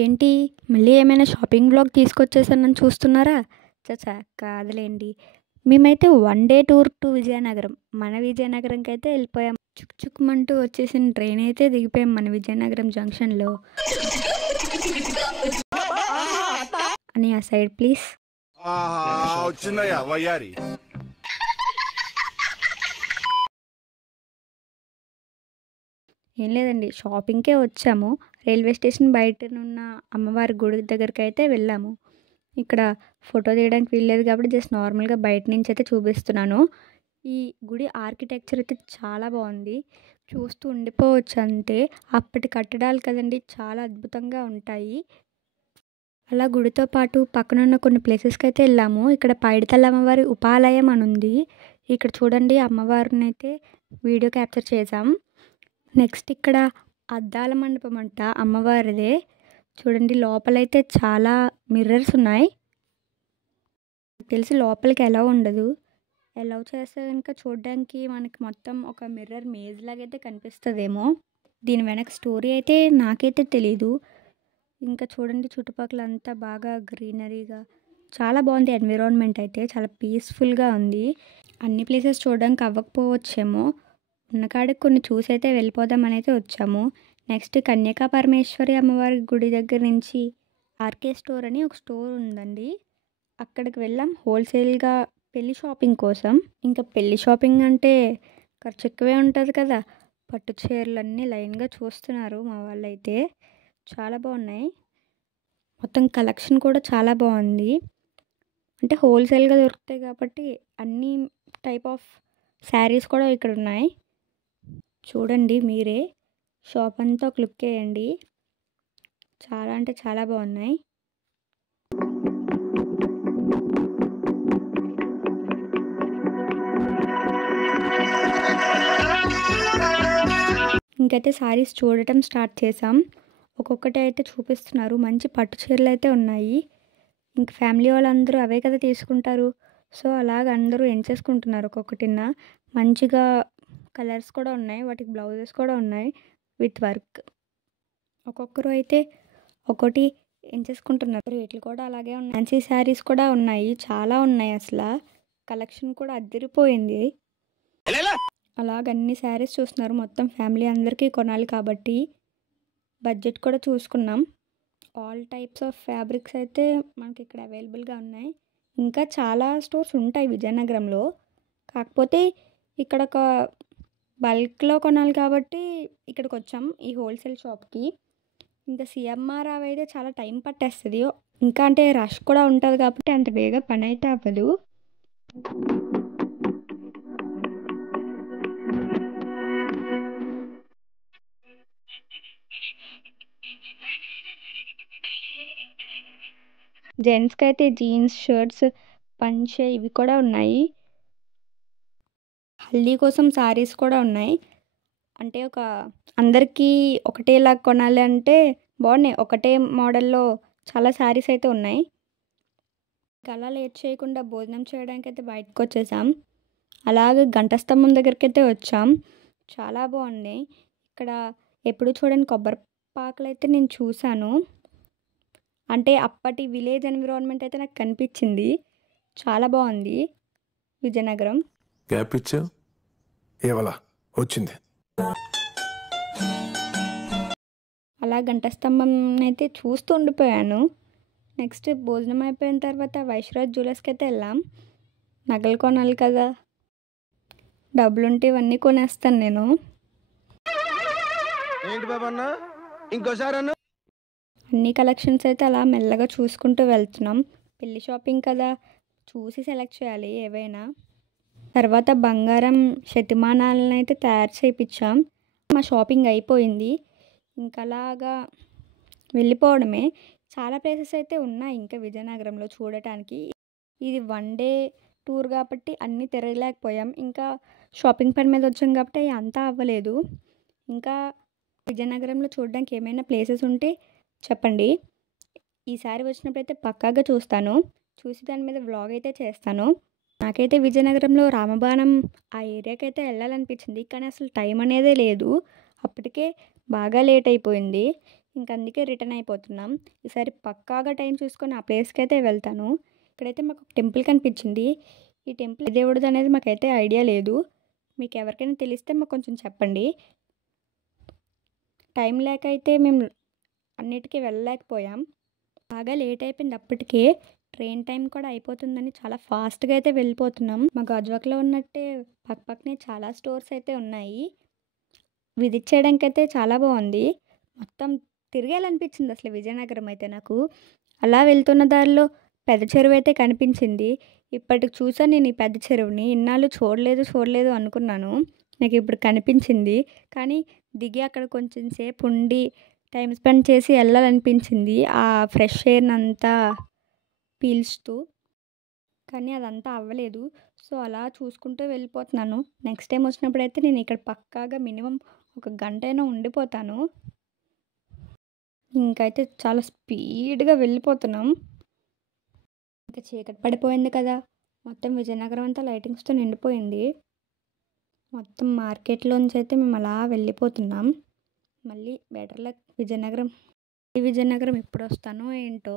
ఏంటి మళ్ళీ ఏమైనా షాపింగ్ వ్లాగ్ తీసుకొచ్చేసానని చూస్తున్నారా? ఛ! కాదులేండి. మేమైతే one day tour to Vizianagaram. మన విజయనగరంకైతే వెళ్ళిపోయాం. చుక్ చుక్‌మంటూ వచ్చేసిన ట్రైన్ అయితే దిగిపోయాం మన విజయనగరం జంక్షన్‌లో. అని ఆ సైడ్ ప్లీజ్. వచ్చిందయ్యా వయ్యారి. ఏం లేదండి, షాపింగ్‌కే వచ్చాము. రైల్వే స్టేషన్ బయటనున్న అమ్మవారి గుడి దగ్గరికైతే వెళ్ళాము. ఇక్కడ ఫోటో తీయడానికి వీల్లేదు కాబట్టి జస్ట్ నార్మల్‌గా బయట నుంచి అయితే చూపిస్తున్నాను. ఈ గుడి ఆర్కిటెక్చర్ అయితే చాలా బాగుంది. చూస్తూ ఉండిపోవచ్చు అంతే. అప్పటి కట్టడాలు కదండీ, చాలా అద్భుతంగా ఉంటాయి. అలా గుడితో పాటు పక్కనున్న కొన్ని ప్లేసెస్‌కి అయితే వెళ్ళాము. ఇక్కడ పైడితల్లి అమ్మవారి ఉపాలయం అని ఉంది. ఇక్కడ చూడండి, అమ్మవారిని అయితే వీడియో క్యాప్చర్ చేశాం. నెక్స్ట్ ఇక్కడ అద్దాల మండపం అంట అమ్మవారిదే. చూడండి, లోపలైతే చాలా మిర్రర్స్ ఉన్నాయి. తెలిసి లోపలికి అలౌ ఉండదు. అలౌ చేస్తే కనుక చూడడానికి మనకి మొత్తం ఒక మిర్రర్ మేజ్ లాగైతే కనిపిస్తుందేమో. దీని వెనక స్టోరీ అయితే నాకైతే తెలీదు. ఇంకా చూడండి, చుట్టుపక్కల అంతా బాగా గ్రీనరీగా చాలా బాగుంది. ఎన్విరాన్మెంట్ అయితే చాలా పీస్ఫుల్గా ఉంది. అన్ని ప్లేసెస్ చూడడానికి అవ్వకపోవచ్చేమో, ఉన్న కాడికి కొన్ని చూసి అయితే వెళ్ళిపోదామని అయితే వచ్చాము. నెక్స్ట్ కన్యకా పరమేశ్వరి అమ్మవారి గుడి దగ్గర నుంచి ఆర్కే స్టోర్ అని ఒక స్టోర్ ఉందండి. అక్కడికి వెళ్ళాం హోల్సేల్గా పెళ్లి షాపింగ్ కోసం. ఇంకా పెళ్లి షాపింగ్ అంటే ఖర్చు ఎక్కువే ఉంటుంది కదా. పట్టు చీరలన్నీ లైన్గా చూస్తున్నారు మా వాళ్ళైతే. చాలా బాగున్నాయి. మొత్తం కలెక్షన్ కూడా చాలా బాగుంది. అంటే హోల్సేల్గా దొరుకుతాయి కాబట్టి అన్ని టైప్ ఆఫ్ శారీస్ కూడా ఇక్కడ ఉన్నాయి. చూడండి మీరే, షాప్ అంతా ఒక లుక్ వేయండి. చాలా అంటే చాలా బాగున్నాయి. ఇంకైతే శారీస్ చూడటం స్టార్ట్ చేసాం. ఒక్కొక్కటి అయితే చూపిస్తున్నారు. మంచి పట్టు చీరలు అయితే ఉన్నాయి. ఇంక ఫ్యామిలీ వాళ్ళందరూ అవే కదా తీసుకుంటారు. సో అలాగ అందరూ ఎంచేసుకుంటున్నారు ఒక్కొక్కటిన్న. మంచిగా కలర్స్ కూడా ఉన్నాయి. వాటికి బ్లౌజెస్ కూడా ఉన్నాయి విత్ వర్క్. ఒక్కొక్కరు అయితే ఒకటి ఎంచేసుకుంటున్నారు. రేట్లు కూడా అలాగే ఉన్నాయి. ఫ్యాన్సీ శారీస్ కూడా ఉన్నాయి, చాలా ఉన్నాయి. అసలు కలెక్షన్ కూడా అదిరిపోయింది. అలాగ అన్ని శారీస్ చూస్తున్నారు. మొత్తం ఫ్యామిలీ అందరికీ కొనాలి కాబట్టి బడ్జెట్ కూడా చూసుకున్నాం. ఆల్ టైప్స్ ఆఫ్ ఫ్యాబ్రిక్స్ అయితే మనకి ఇక్కడ అవైలబుల్గా ఉన్నాయి. ఇంకా చాలా స్టోర్స్ ఉంటాయి విజయనగరంలో. కాకపోతే ఇక్కడ ఒక బల్క్లో కొనాలి కాబట్టి ఇక్కడికి వచ్చాం, ఈ హోల్సేల్ షాప్కి. ఇంకా సిఎంఆర్ అవి అయితే చాలా టైం పట్టేస్తుంది. ఇంకా అంటే రష్ కూడా ఉంటుంది కాబట్టి అంత బేగా పని అయితే అవ్వదు. జెంట్స్కి అయితే జీన్స్, షర్ట్స్, పంచ ఇవి కూడా ఉన్నాయి. హల్దీ కోసం శారీస్ కూడా ఉన్నాయి. అంటే ఒక అందరికీ ఒకటేలా కొనాలి అంటే బాగున్నాయి. ఒకటే మోడల్లో చాలా శారీస్ అయితే ఉన్నాయి. అలా లేట్ చేయకుండా భోజనం చేయడానికి అయితే బయటకు వచ్చేసాం. అలాగే గంట స్తంభం దగ్గరికి అయితే వచ్చాం. చాలా బాగున్నాయి. ఇక్కడ ఎప్పుడు చూడని కొబ్బరి పాకలు అయితే నేను చూశాను. అంటే అప్పటి విలేజ్ ఎన్విరాన్మెంట్ అయితే నాకు కనిపించింది. చాలా బాగుంది విజయనగరం. గ్యాప్ ఇచ్చా ఏవలా వచ్చింది. అలా గంట స్తంభం అయితే చూస్తూ ఉండిపోయాను. నెక్స్ట్ భోజనం అయిపోయిన తర్వాత వైశ్రాజ్ జ్యువెలర్స్కి అయితే వెళ్ళాం. నగలు కొనాలి కదా, డబ్బులుంటే ఇవన్నీ కొనేస్తాను నేను. అన్ని కలెక్షన్స్ అయితే అలా మెల్లగా చూసుకుంటూ వెళ్తున్నాం. పెళ్లి షాపింగ్ కదా, చూసి సెలెక్ట్ చేయాలి ఏవైనా. తర్వాత బంగారం శతమానాలను అయితే తయారు చేయించాం. మా షాపింగ్ అయిపోయింది. ఇంకా అలాగా వెళ్ళిపోవడమే. చాలా ప్లేసెస్ అయితే ఉన్నాయి ఇంకా విజయనగరంలో చూడటానికి. ఇది వన్ డే టూర్ కాబట్టి అన్నీ తిరగలేకపోయాం. ఇంకా షాపింగ్ పని మీద వచ్చాం కాబట్టి అంతా అవ్వలేదు. ఇంకా విజయనగరంలో చూడడానికి ఏమైనా ప్లేసెస్ ఉంటే చెప్పండి. ఈసారి వచ్చినప్పుడైతే పక్కాగా చూస్తాను. చూసి దాని మీద వ్లాగ్ అయితే చేస్తాను. నాకైతే విజయనగరంలో రామబాణం ఆ ఏరియాకి అయితే వెళ్ళాలనిపించింది, కానీ అసలు టైం అనేదే లేదు. అప్పటికే బాగా లేట్ అయిపోయింది. ఇంక అందుకే రిటర్న్ అయిపోతున్నాం. ఈసారి పక్కాగా టైం చూసుకొని ఆ ప్లేస్‌కి అయితే వెళ్తాను. ఇక్కడైతే మాకు ఒక టెంపుల్ కనిపించింది. ఈ టెంపుల్ ఏ దేవుడిదనేది మాకైతే ఐడియా లేదు. మీకు ఎవరికైనా తెలిస్తే మాకు కొంచెం చెప్పండి. టైం లేక అయితే మేము అన్నిటికీ వెళ్ళలేకపోయాం. బాగా లేట్ అయిపోయింది అప్పటికే. ట్రైన్ టైం కూడా అయిపోతుందని చాలా ఫాస్ట్‌గా అయితే వెళ్ళిపోతున్నాం. మా గాజువాకలో ఉన్నట్టే పక్కపక్కనే చాలా స్టోర్స్ అయితే ఉన్నాయి. విజిట్ చేయడానికైతే చాలా బాగుంది. మొత్తం తిరగాలనిపించింది అసలు విజయనగరం అయితే నాకు. అలా వెళ్తున్న దారిలో పెద్ద చెరువు అయితే కనిపించింది. ఇప్పటికి చూసాను నేను ఈ పెద్ద చెరువుని. ఇన్నాళ్ళు చూడలేదు అనుకున్నాను. నాకు ఇప్పుడు కనిపించింది. కానీ దిగి అక్కడ కొంచెం సేపు ఉండి టైం స్పెండ్ చేసి వెళ్ళాలనిపించింది. ఆ ఫ్రెష్ ఎయిర్‌నంతా పీల్చుతూ. కానీ అదంతా అవ్వలేదు. సో, అలా చూసుకుంటూ వెళ్ళిపోతున్నాను. నెక్స్ట్ టైమ్ వచ్చినప్పుడైతే నేను ఇక్కడ పక్కాగా మినిమమ్ ఒక గంటైనా ఉండిపోతాను. ఇంకైతే చాలా స్పీడ్‌గా వెళ్ళిపోతున్నాం. ఇంక చీకటి పడిపోయింది కదా! మొత్తం విజయనగరం అంతా లైటింగ్స్‌తో నిండిపోయింది. మొత్తం మార్కెట్‌లోంచి అయితే మేము అలా వెళ్ళిపోతున్నాం. మళ్ళీ బెటర్ లక్ విజయనగరం. ఈ విజయనగరం ఎప్పుడొస్తానో ఏంటో!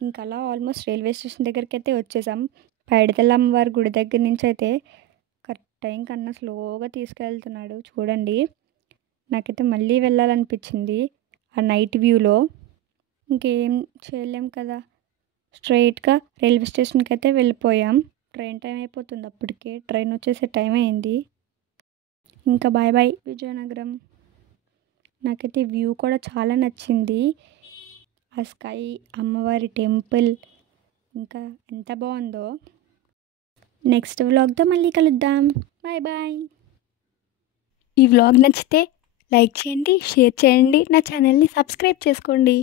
ఇంకలా ఆల్మోస్ట్ రైల్వే స్టేషన్ దగ్గరికైతే వచ్చేసాం. పైడితల్లి అమ్మవారి గుడి దగ్గర నుంచైతే కరెక్ట్ టైం కన్నా స్లోగా తీసుకెళ్తున్నాడు చూడండి. నాకైతే మళ్ళీ వెళ్ళాలనిపించింది ఆ నైట్ వ్యూలో. ఇంకేం చేయలేం కదా! స్ట్రెయిట్‌గా రైల్వే స్టేషన్‌కి అయితే వెళ్ళిపోయాం. ట్రైన్ టైం అయిపోతుంది అప్పటికే. ట్రైన్ వచ్చేసే టైం అయింది. ఇంకా బాయ్ బాయ్ విజయనగరం. నాకైతే వ్యూ కూడా చాలా నచ్చింది. ఆ స్కై, అమ్మవారి టెంపుల్ ఇంకా ఎంత బాగుందో. నెక్స్ట్ వ్లాగ్‌తో మళ్ళీ కలుద్దాం. Bye bye. ఈ వ్లాగ్ నచ్చితే లైక్ చేయండి, షేర్ చేయండి, నా ఛానల్‌ని సబ్స్క్రైబ్ చేసుకోండి.